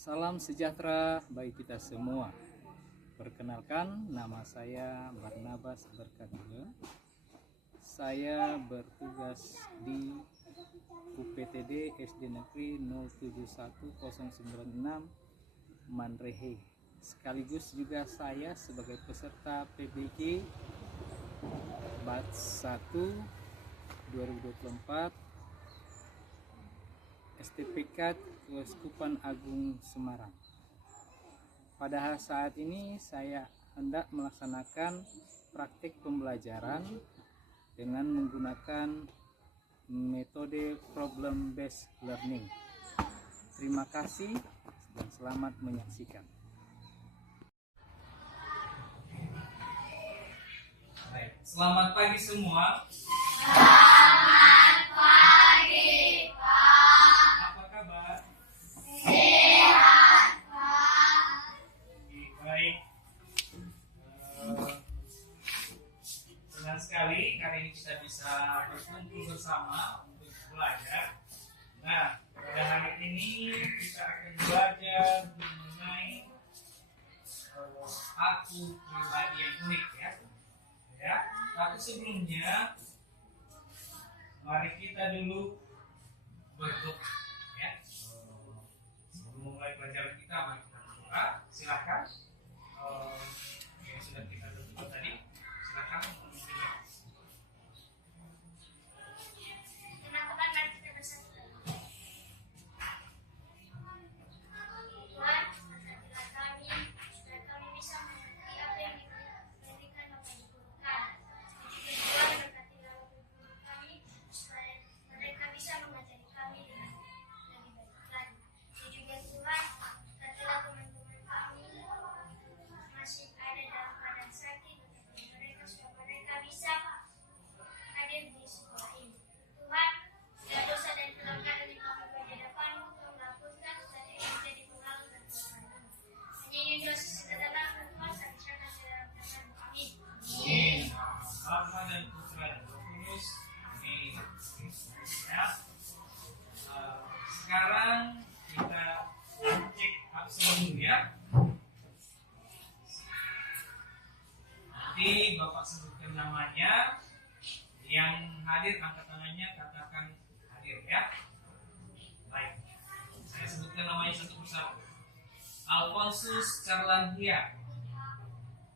Salam sejahtera bagi kita semua. Perkenalkan, nama saya Barnabas Berkadile. Saya bertugas di UPTD SD Negeri 071096 Manrehe. Sekaligus juga saya sebagai peserta PBG Batch 1 2024 STPK Keuskupan Agung Semarang. Pada saat ini saya hendak melaksanakan praktik pembelajaran dengan menggunakan metode problem based learning. Terima kasih dan selamat menyaksikan. Selamat pagi semua. Selamat pagi, Pak. Apa kabar? Sehat, Pak. Baik. Senang sekali hari ini kita bisa berkumpul bersama untuk belajar. Nah, pada hari ini kita akan belajar mengenai aku pribadi yang unik ya. Tapi sebelumnya mari kita dulu berdoa ya. Sebelum mulai pelajaran kita mari kita berdoa. Silakan. Yang sudah kita tentukan tadi, silakan memimpin. Teman-teman, mari kita bersatu. Tuhan, berkatilah kami, supaya kami bisa mengerti apa yang diberikan Bapak di guru kami. Tuhan, berkatilah guru kami, supaya mereka bisa mengajari kami dengan lebih baik lagi. Dan juga Tuhan, berkatilah teman-teman kami masih ada dalam keadaan sakit, berkati mereka supaya mereka bisa hadir di sekolah ini. Tuhan, segala dosa dan kelangkaan yang kami buat di hadapan-Mu, Tuhan menghapuskan dan yang menjadi penghalang dan kesalahan. Hanya Yunda segala nama Tuhan, saya serahkan ke dalam tangan-Mu. Amin. Amin. Bapa dan Putra dan Roh Kudus. Amin. Ya. Sekarang kita cek absen dulu ya. Nanti Bapak sebutkan namanya. Yang hadir angkat tangannya, katakan hadir ya. Baik. Saya sebutkan namanya satu persatu. Alfonsus Carlandia.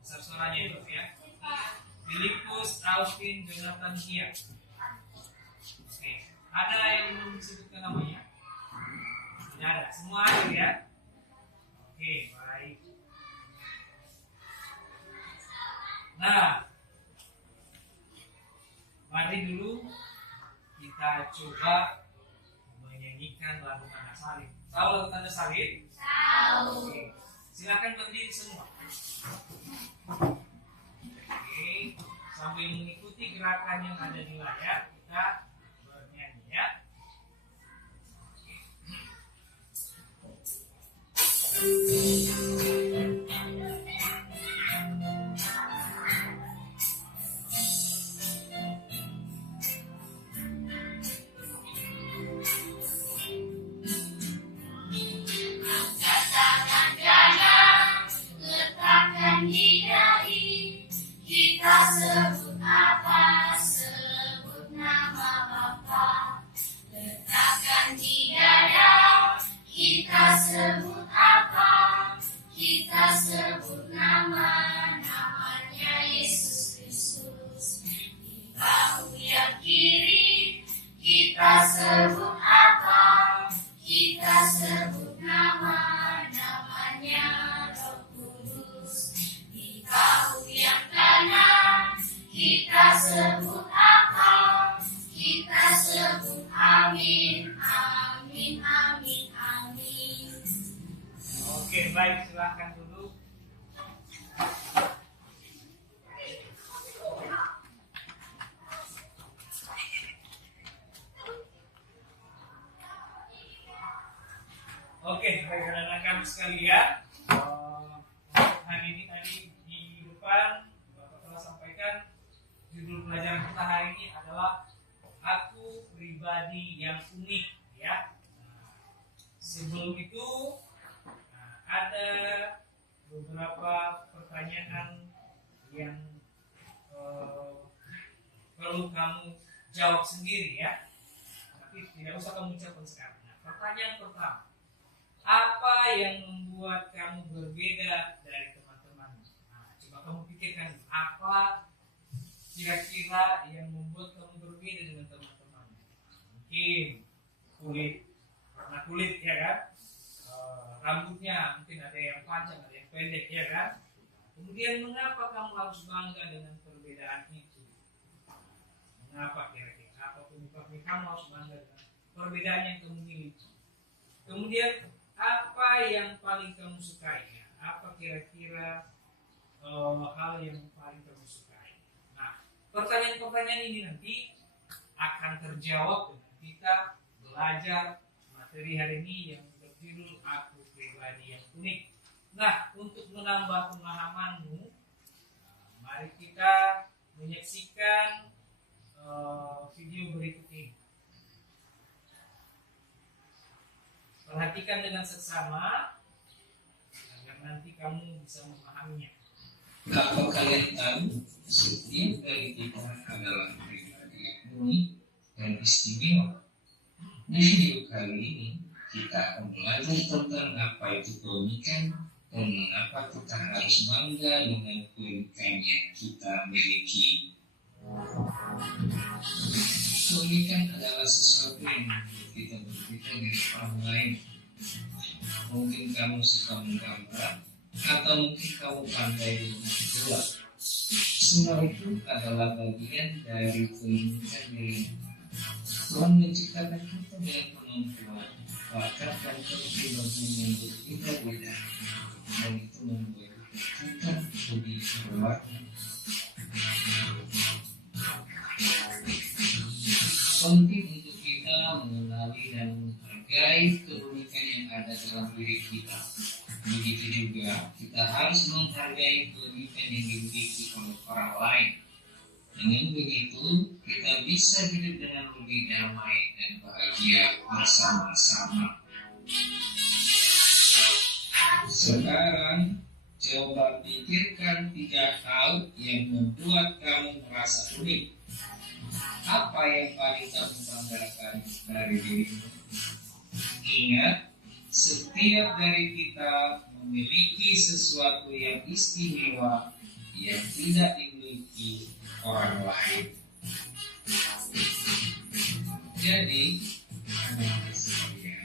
Besar suaranya itu ya. Filipus Alvin Jonathan Hia. Oke. Ada yang belum disebutkan namanya? Tidak ada. Semua hadir ya. Oke, baik. Nah, mari dulu kita coba menyanyikan lagu tanda salib. Tahu lagu tanda salib? Tahu. Oke. Silakan berdiri semua. Oke, sambil mengikuti gerakan yang ada di layar, kita bernyanyi ya. Katakan jangan, letakkan di dahi. Kita sebut apa? Sebut nama Bapa. Letakkan di dada. Kita sebut apa? Kita sebut namanya Yesus Kristus. Di bahu yang kiri kita sebut apa? Kita sebut namanya Roh Kudus. Di bahu yang kanan kita sebut apa? Kita sebut amin, amin, amin, amin. Oke, baik, silakan dulu. Oke, baik anak-anak sekalian. Hari ini tadi di depan Bapak telah sampaikan judul pelajaran kita hari ini adalah aku pribadi yang unik ya. Sebelum itu ada beberapa pertanyaan yang perlu kamu jawab sendiri ya. Tapi tidak usah kamu ucapkan sekarang. Nah, pertanyaan pertama, apa yang membuat kamu berbeda dari teman-teman? Nah, coba kamu pikirkan apa kira-kira yang membuat kamu berbeda dengan teman-teman. Mungkin kulit, warna kulit ya kan, rambutnya mungkin ada yang panjang, ada yang pendek ya kan. Kemudian mengapa kamu harus bangga dengan perbedaan itu? Mengapa kira-kira? Apa penyebabnya kamu harus bangga dengan perbedaan yang kamu miliki? Kemudian apa yang paling kamu sukai? Apa kira-kira hal yang paling kamu sukai? Nah, pertanyaan-pertanyaan ini nanti akan terjawab dengan kita belajar materi hari ini yang berjudul Aku Pribadi yang Unik. Nah, untuk menambah pemahamanmu, mari kita menyaksikan video berikut ini. Perhatikan dengan seksama agar nanti kamu bisa memahaminya. Apa kalian tahu, setiap dari kita adalah pribadi yang unik dan istimewa. Di video kali ini kita akan belajar tentang apa itu keunikan dan mengapa kita harus bangga dengan keunikan yang kita miliki. Keunikan adalah sesuatu yang membuat kita berbeda dari orang lain. Mungkin kamu suka menggambar, atau mungkin kamu pandai bergelap. Semua itu adalah bagian dari keunikan diri. Tuhan menciptakan kita dengan kemampuan, bakat dan kepribadian yang berbeda-beda, dan itu membuat kita lebih berwarna. Penting untuk kita mengenali dan menghargai keunikan yang ada dalam diri kita. Begitu juga kita harus menghargai keunikan yang dimiliki oleh orang lain. Dengan begitu, kita bisa hidup dengan lebih damai dan bahagia bersama-sama. Sekarang, coba pikirkan 3 hal yang membuat kamu merasa unik. Apa yang paling kamu banggakan dari dirimu? Ingat, setiap dari kita memiliki sesuatu yang istimewa yang tidak dimiliki orang lain. Jadi, anak-anak sekalian,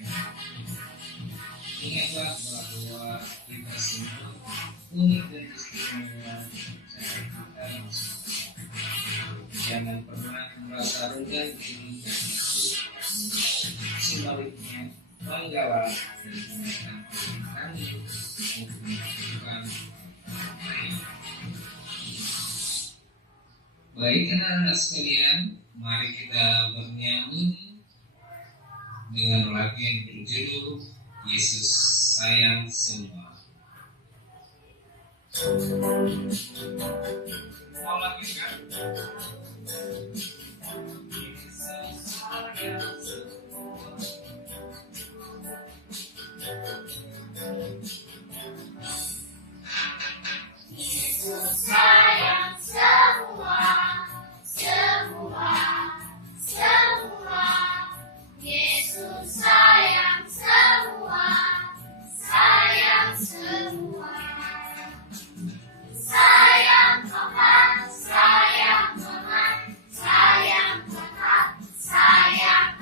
ingatlah bahwa kita semua unik dan istimewa dari kita masing-masing. Jangan pernah merasa rendah diri dan itu. Sebaliknya, banggalah dan gunakan keunikanmu untuk melakukan orang lain. Baik anak-anak sekalian, mari kita bernyanyi dengan lagu yang berjudul Yesus Sayang Semua. Mau lagi kan? Yesus sayang semua, semua, semua. Yesus sayang semua, sayang semua. Sayang Papa, sayang Mama, sayang Kakak, sayang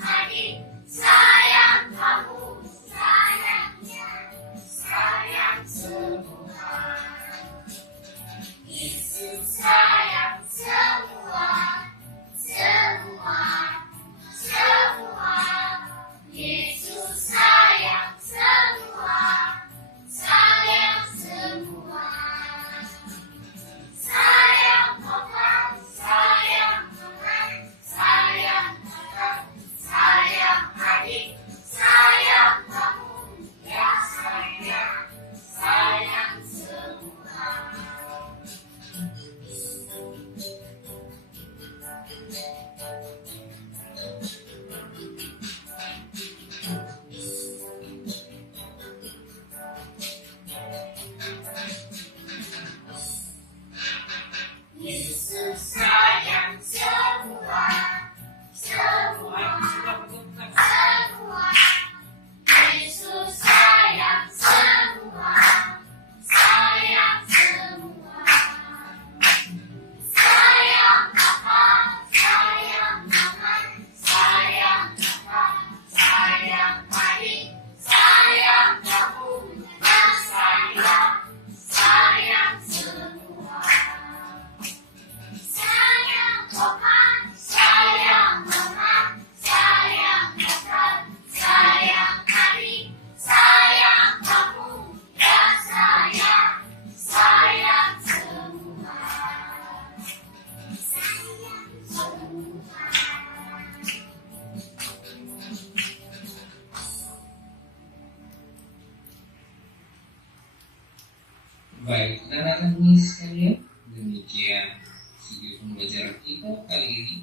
Baik, anak-anak ini sekalian, demikian video pembelajaran kita kali ini.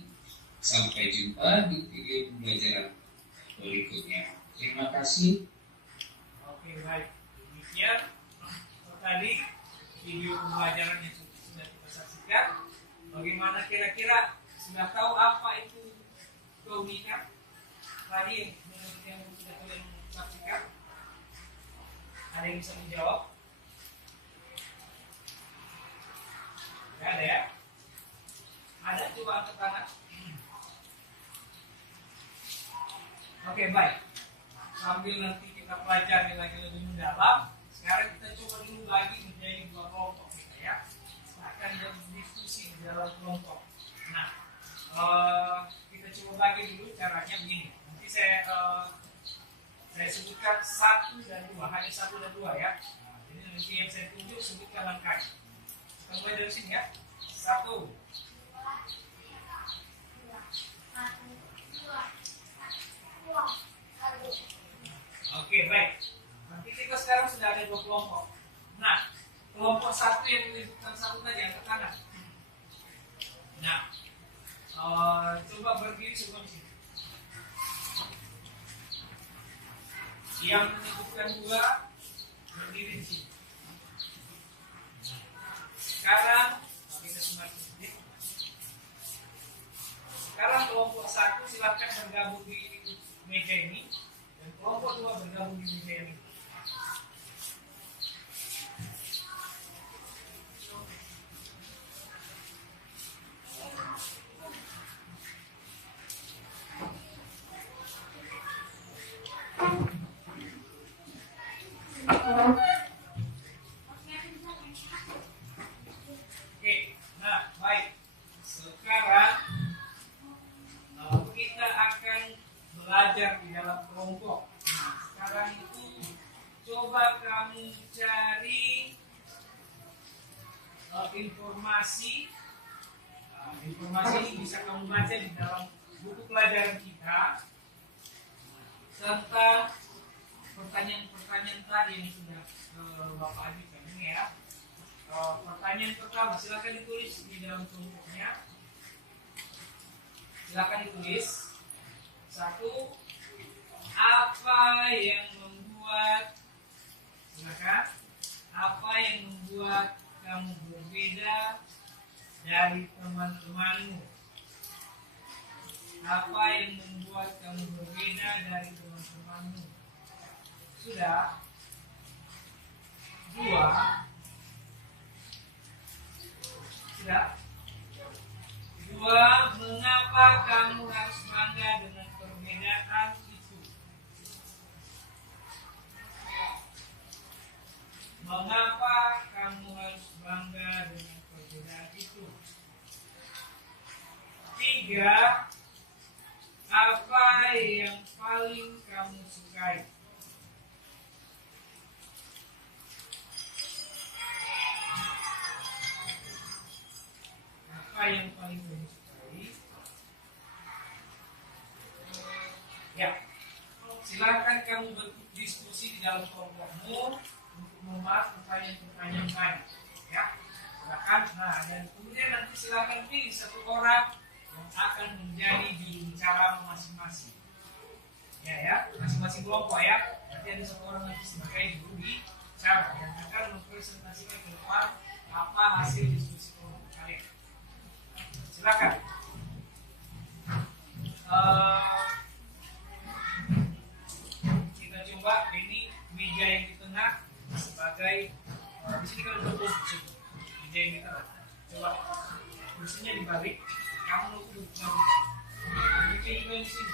Sampai jumpa di video pembelajaran berikutnya. Terima kasih. Oke, baik. Demikian tadi video pembelajaran yang sudah kita saksikan. Bagaimana kira-kira sudah tahu apa itu keunikan tadi yang sudah kalian saksikan? Ada yang bisa menjawab? Tidak ada ya? Ada, coba angkat tangan. Oke, baik. Sambil nanti kita pelajari lagi lebih mendalam, sekarang kita coba dulu bagi menjadi dua kelompok kita ya. Akan berdiskusi di dalam kelompok. Nah, kita coba bagi dulu caranya begini. Nanti saya sebutkan 1 dan 2, hanya 1 dan 2 ya. Nah, jadi nanti yang saya tunjuk sebutkan langkahnya. Kita mulai dari sini ya. 1. Oke, baik. Nanti kita sekarang sudah ada 2 kelompok. Nah, kelompok 1 yang menyebutkan 1 tadi angkat tangan. Nah, coba berdiri semua di sini. Yang menyebutkan 2 berdiri di sini. Sekarang kita semakin sedikit. Sekarang kelompok 1 silakan bergabung di meja ini. Dan kelompok 2 bergabung di meja ini. Oke, nah baik. Sekarang kita akan belajar di dalam kelompok. Nah, sekarang itu coba kamu cari informasi. Informasi ini bisa kamu baca di dalam buku pelajaran kita tentang pertanyaan-pertanyaan tadi yang sudah Bapak ajukan ini ya. Pertanyaan pertama, silakan ditulis di dalam kelompoknya. Silakan ditulis. 1. Apa yang membuat kamu berbeda dari teman-temanmu? Apa yang membuat kamu berbeda dari teman-temanmu? Sudah? 2. Sudah? 2. Mengapa kamu harus bangga dengan perbedaan itu? Mengapa kamu harus bangga dengan perbedaan itu? 3. Apa yang paling kamu sukai? Apa yang paling kamu sukai? Ya, silakan kamu berdiskusi di dalam kelompokmu untuk membahas pertanyaan-pertanyaan tadi. Ya, silakan. Nah, dan kemudian nanti silakan pilih 1 orang yang akan menjadi juru bicara masing-masing. Ya, masing-masing kelompok ya. Nanti ada 1 orang nanti sebagai juru bicara yang akan mempresentasikan ke depan apa hasil diskusi kelompok kalian. Silakan. Kita coba ini meja yang di tengah sebagai di sini kan duduk meja yang di tengah. Coba kursinya dibalik, kamu duduk meja juga di sini.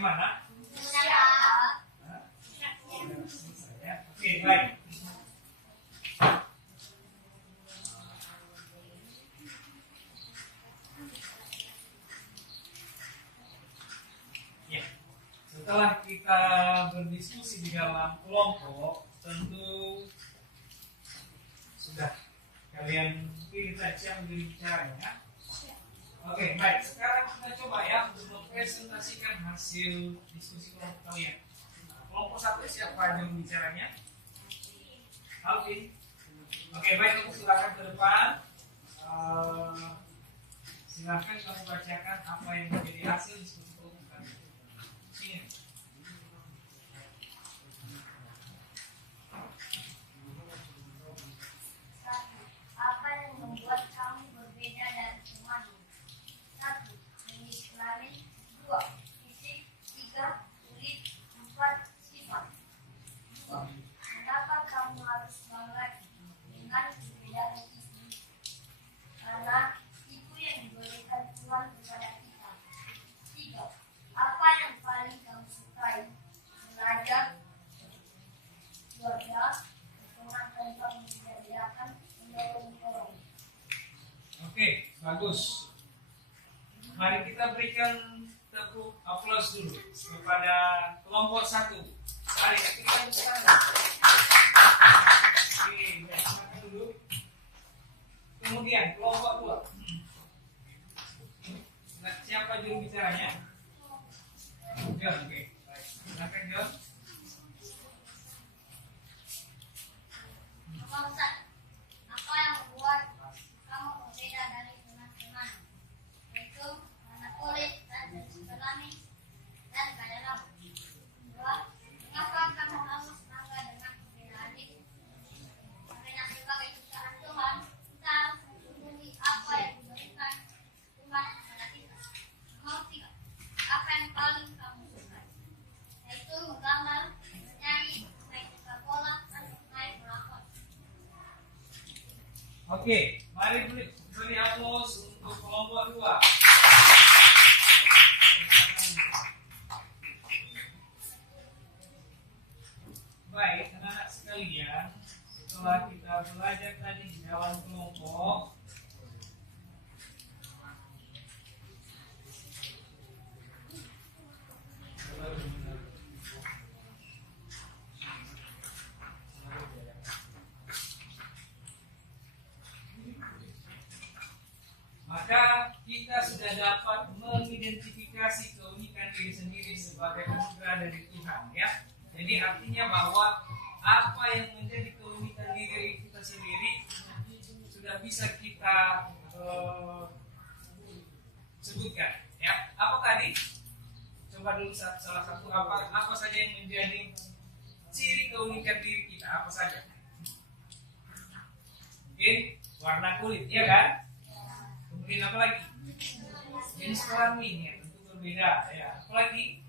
bagaimana? Siap. Oke, baik. Ya, setelah kita berdiskusi di dalam kelompok, tentu sudah kalian pilih saja menjadi bicaranya. Oke, baik. Sekarang kita coba ya untuk mempresentasikan hasil diskusi kelompok kalian. Kelompok satu siapa yang bicaranya? Alvin. Oke, baik, kamu silakan ke depan. Silakan kamu bacakan apa yang menjadi hasil diskusi kelompok kalian. Sini. Apa yang membuat kamu berbeda dari temanmu? 1. Jenis kelamin. 2. Fisik. 3. Kulit. 4. Sifat. 2. Kenapa kamu harus bangga dengan perbedaan itu? Karena itu yang diberikan Tuhan kepada kita. 3. Apa yang paling kamu sukai? Belajar. 12. Orang tanpa membedakan mendorong-dorong. Oke, bagus. Mari kita berikan tepuk aplaus dulu kepada kelompok satu. Mari kita bersama. Oke, silakan dulu. Kemudian kelompok dua. Nah, siapa juru bicaranya? John, oke. Baik. Silakan John. Bangsat, apa yang membuat kamu berbeda dari teman-teman? Yaitu warna kulit dan jenis kelamin dan gaya rambut. 2. Mengapa kamu harus bangga dengan perbedaan itu? Karena sebagai ciptaan Tuhan, kita harus memenuhi apa yang diberikan Tuhan kepada kita. Nomor 3. Apa yang paling kamu sukai? Yaitu menggambar, menyanyi, main sepak bola, dan main melakon. Oke, mari beri aplaus untuk kelompok dua. Baik, anak-anak sekalian, setelah kita belajar tadi di dalam kelompok, maka kita sudah dapat mengidentifikasi keunikan diri sendiri sebagai anugerah dari Tuhan, ya. Jadi artinya bahwa apa yang menjadi keunikan diri kita sendiri sudah bisa kita sebutkan, ya. Apa tadi? Coba dulu salah satu apa saja yang menjadi ciri keunikan diri kita, apa saja? Mungkin warna kulit, ya kan? Kemudian apa lagi? Jenis kelamin, ya, tentu berbeda, ya. Apa lagi?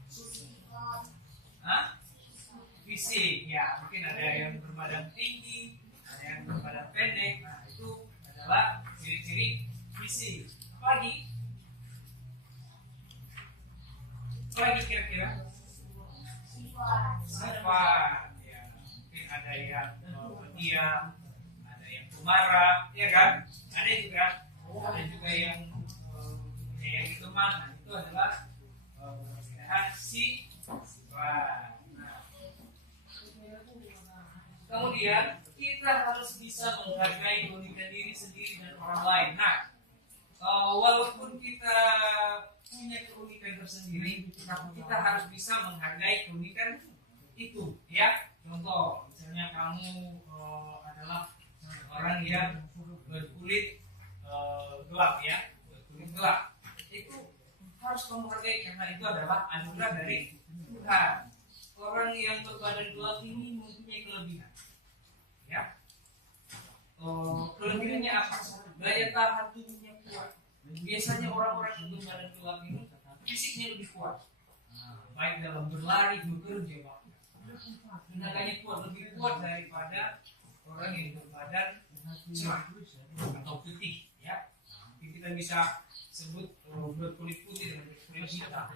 Hah? Fisik, ya. Mungkin ada yang berbadan tinggi, ada yang berbadan pendek. Nah, itu adalah ciri-ciri fisik. Apa lagi? Apa lagi kira-kira? Sifat, ya. Mungkin ada yang pendiam, ada yang pemarah, ya kan? Ada juga yang menyayangi teman. Nah, itu adalah perbedaan sifat. Nah, kemudian kita harus bisa menghargai keunikan diri sendiri dan orang lain. Nah, walaupun kita punya keunikan tersendiri, tapi kita harus bisa menghargai keunikan itu, ya. Contoh, misalnya kamu adalah orang yang berkulit gelap, ya, berkulit gelap, itu harus kamu hargai karena itu adalah anugerah dari Tuhan. Orang yang berbadan gelap ini mempunyai kelebihan, ya. Kelebihannya apa? Daya tahan tubuhnya kuat. Biasanya orang-orang yang berbadan gelap ini fisiknya lebih kuat, baik dalam berlari, bekerja, tenaganya kuat, lebih kuat daripada orang yang berbadan cerah atau putih, ya. Kita bisa sebut berkulit putih dan berkulit hitam.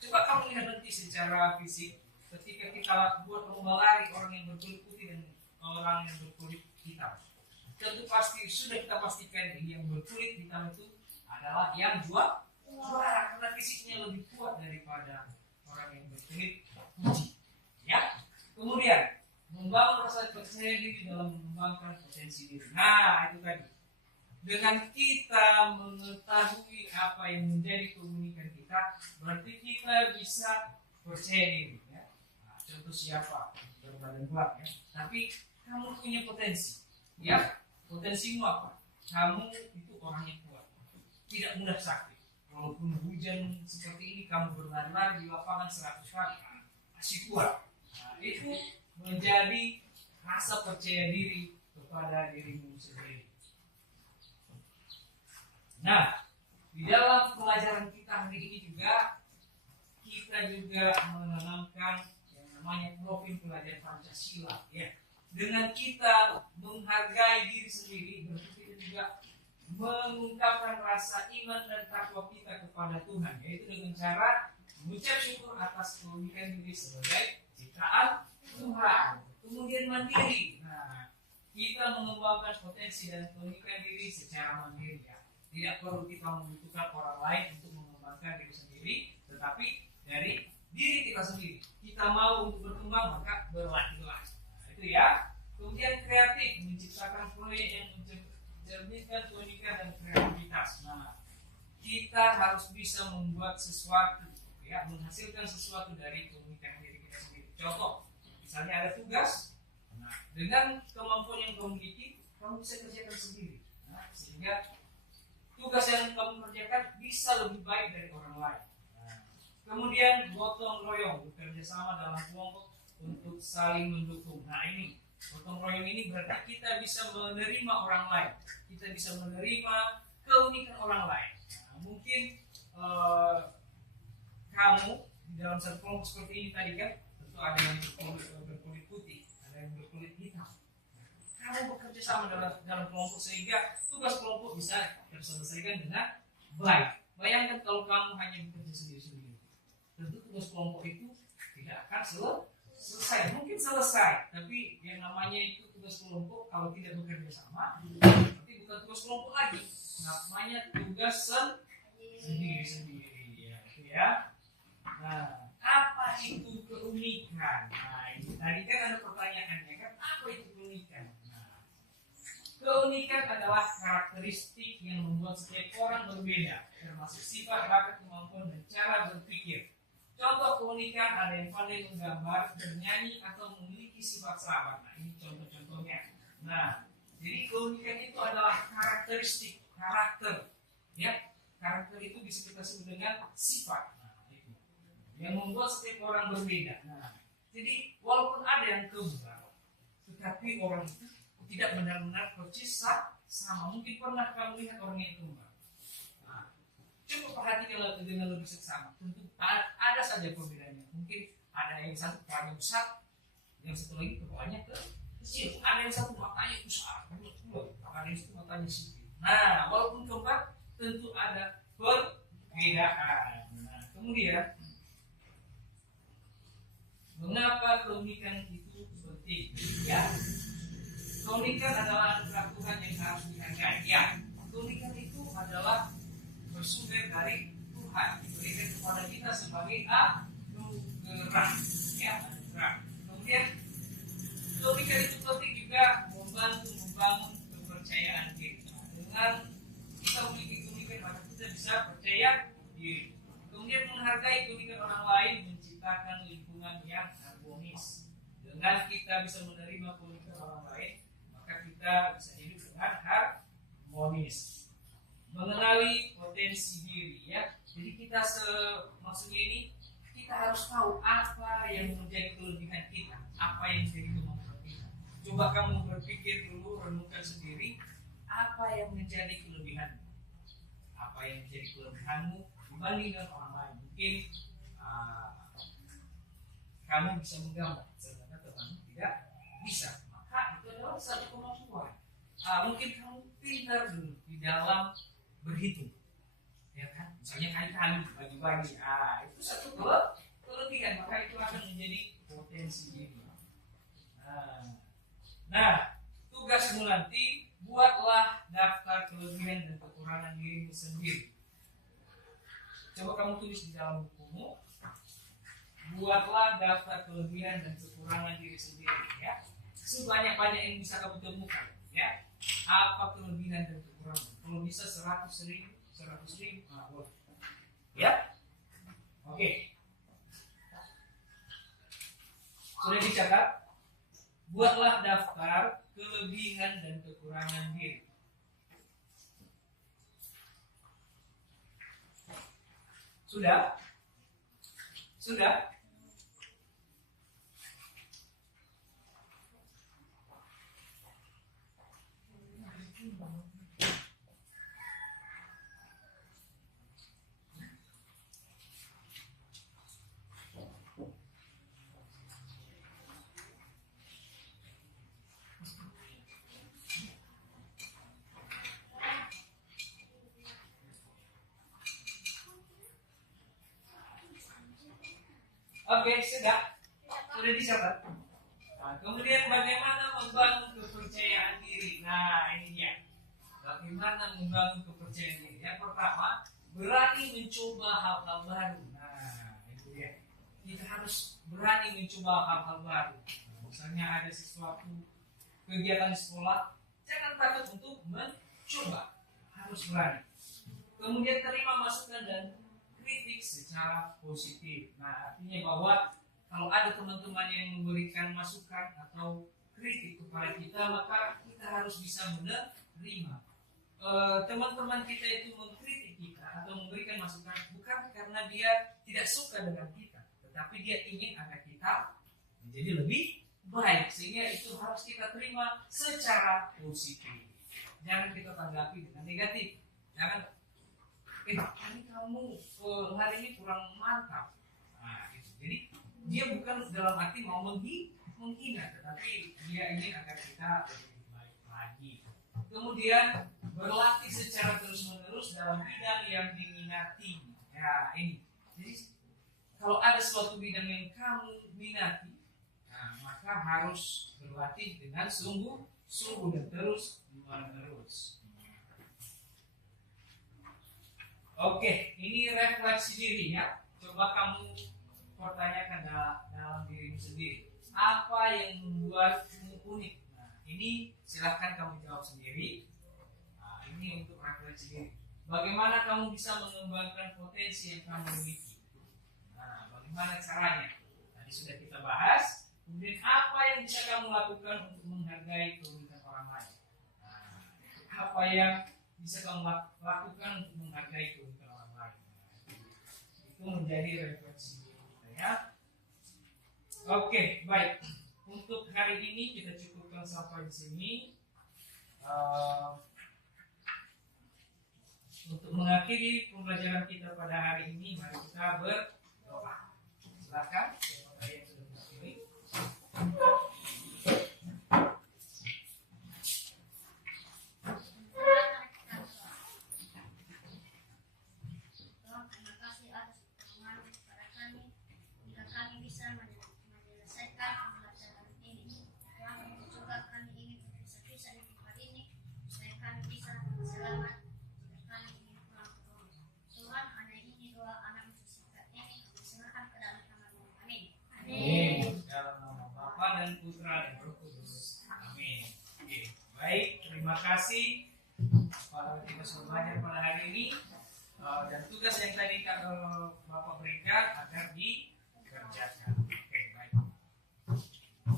Coba kamu lihat nanti secara fisik, ketika kita buat lomba lari orang yang berkulit putih dan orang yang berkulit hitam, tentu pasti sudah kita pastikan yang berkulit hitam itu adalah yang juara karena fisiknya lebih kuat daripada orang yang berkulit putih. Ya, kemudian membangun rasa percaya diri dalam mengembangkan potensi diri. Nah, itu tadi. Dengan kita mengetahui apa yang menjadi keunikan kita, berarti kita bisa percaya diri. Ya. Nah, contoh siapa? Berbadan kuat ya. Tapi kamu punya potensi. Ya, potensimu apa? Kamu itu orang yang kuat. Tidak mudah sakit. Walaupun hujan seperti ini, kamu berlari-lari di lapangan 100 kali, masih kuat. Nah, itu menjadi rasa percaya diri kepada dirimu sendiri. Nah, di dalam pelajaran kita hari ini juga kita juga menanamkan yang namanya profil pelajar Pancasila. Ya, dengan kita menghargai diri sendiri, berarti kita juga mengungkapkan rasa iman dan takwa kita kepada Tuhan, yaitu dengan cara mengucap syukur atas keunikan diri sebagai ciptaan Tuhan. Kemudian mandiri. Nah, kita mengembangkan potensi dan keunikan diri secara mandiri. Ya. Tidak perlu kita membutuhkan orang lain untuk mengembangkan diri sendiri, tetapi dari diri kita sendiri. Kita mau untuk berkembang, maka berlatihlah. Nah, itu ya. Kemudian kreatif, menciptakan proyek yang mencerminkan keunikan dan kreativitas. Nah, kita harus bisa membuat sesuatu, ya, menghasilkan sesuatu dari keunikan diri kita sendiri. Contoh, misalnya ada tugas, nah, dengan kemampuan yang kamu miliki, kamu bisa kerjakan sendiri. Nah, sehingga tugas yang kamu kerjakan bisa lebih baik dari orang lain. Nah, kemudian gotong royong, bekerja sama dalam kelompok untuk saling mendukung. Nah, ini gotong royong ini berarti kita bisa menerima orang lain, kita bisa menerima keunikan orang lain. Nah, mungkin kamu di dalam satu kelompok seperti ini tadi kan, tentu ada yang berkulit putih, ada yang berkulit hitam. Kamu bekerja sama dalam kelompok sehingga tugas kelompok bisa terselesaikan dengan baik. Bayangkan kalau kamu hanya bekerja sendiri-sendiri, tentu tugas kelompok itu tidak akan selesai. Mungkin selesai, tapi yang namanya itu tugas kelompok kalau tidak bekerja sama, berarti bukan tugas kelompok lagi, namanya tugas sendiri-sendiri. Ya. Nah, apa itu keunikan? Nah, ini tadi kan ada pertanyaannya kan, apa itu keunikan? Keunikan adalah karakteristik yang membuat setiap orang berbeda, termasuk sifat, bakat, kemampuan, dan cara berpikir. Contoh keunikan ada yang pandai menggambar, bernyanyi, atau memiliki sifat sahabat. Nah, ini contoh-contohnya. Nah, jadi keunikan itu adalah karakteristik, karakter. Ya, karakter itu bisa kita sebut dengan sifat. Nah, itu yang membuat setiap orang berbeda. Nah, jadi walaupun ada yang kembar, tetapi orang itu tidak benar-benar persis sama. Mungkin pernah kamu lihat orang yang kembar. Nah, coba perhatikan dengan lebih seksama. Tentu ada saja perbedaannya. Mungkin ada yang satu kepalanya besar, yang satu lagi kepalanya kecil. Ada yang satu matanya besar, ada yang satu matanya sipit. Nah, walaupun kembar, tentu ada perbedaan. Nah, kemudian mengapa keunikan itu penting? Ya. Keunikan adalah anugerah Tuhan yang harus dihargai. Ya, keunikan itu adalah bersumber dari Tuhan, diberikan kepada kita sebagai anugerah. Ya, anugerah. Kemudian keunikan itu penting juga membantu membangun kepercayaan diri. Dengan kita memiliki keunikan, maka kita bisa percaya diri. Kemudian menghargai keunikan orang lain, menciptakan lingkungan yang harmonis. Dengan kita bisa menerima keunikan orang lain, kita bisa hidup dengan harmonis, mengenali potensi diri. Ya, jadi kita maksudnya ini kita harus tahu apa yang menjadi kelebihan kita, apa yang menjadi kemampuan kita. Coba kamu berpikir dulu, renungkan sendiri apa yang menjadi kelebihanmu, apa yang menjadi kelebihanmu dibanding dengan orang lain. Mungkin kamu bisa menggambar, sedangkan temanmu tidak bisa. Itu adalah satu kemampuan. Mungkin kamu pintar dulu di dalam berhitung, ya kan? Misalnya kali-kali bagi-bagi, itu satu kelebihan, maka itu akan menjadi potensi diri. Nah, tugasmu nanti buatlah daftar kelebihan dan kekurangan dirimu sendiri. Coba kamu tulis di dalam bukumu, buatlah daftar kelebihan dan kekurangan diri sendiri, ya. Sebanyak-banyak yang bisa kamu temukan, ya. Apa kelebihan dan kekurangan? Kalau bisa 100.000, boleh. Ya, oke. Sudah dicatat? Buatlah daftar kelebihan dan kekurangan diri. Sudah? Sudah? Oke, sudah dicatat. Nah, kemudian bagaimana membangun kepercayaan diri? Nah, ini dia. Bagaimana membangun kepercayaan diri? Yang pertama, berani mencoba hal-hal baru. Nah, itu dia. Kita harus berani mencoba hal-hal baru. Nah, misalnya ada sesuatu kegiatan sekolah, jangan takut untuk mencoba. Harus berani. Kemudian terima masukan dan kritik secara positif. Nah, artinya bahwa kalau ada teman-teman yang memberikan masukan atau kritik kepada kita, maka kita harus bisa menerima. Teman-teman kita itu mengkritik kita atau memberikan masukan bukan karena dia tidak suka dengan kita, tetapi dia ingin agar kita menjadi lebih baik, sehingga itu harus kita terima secara positif. Jangan kita tanggapi dengan negatif. Jangan ini kamu hari ini kurang mantap. Nah, gitu. Jadi dia bukan dalam arti mau menghina, tetapi dia ingin agar kita lebih baik lagi. Kemudian berlatih secara terus-menerus dalam bidang yang diminati. Ya, ini. Jadi kalau ada suatu bidang yang kamu minati, nah, maka harus berlatih dengan sungguh-sungguh dan terus-menerus. Oke, ini refleksi diri ya. Coba kamu pertanyakan dalam dirimu sendiri. Apa yang membuatmu unik? Nah, ini silahkan kamu jawab sendiri. Nah, ini untuk refleksi diri. Bagaimana kamu bisa mengembangkan potensi yang kamu miliki? Nah, bagaimana caranya? Tadi sudah kita bahas. Kemudian apa yang bisa kamu lakukan untuk menghargai keunikan orang lain? Nah, apa yang bisa kamu lakukan untuk menghargai keunikan orang lain? Itu menjadi refleksi kita ya. Oke, baik. Untuk hari ini kita cukupkan sampai di sini. Untuk mengakhiri pembelajaran kita pada hari ini, mari kita berdoa. Silakan. Siapa yang sudah berdiri? Dan Putra dan Roh Kudus. Amin. Oke. Baik, terima kasih kita sudah belajar pada hari ini dan tugas yang tadi Bapak berikan agar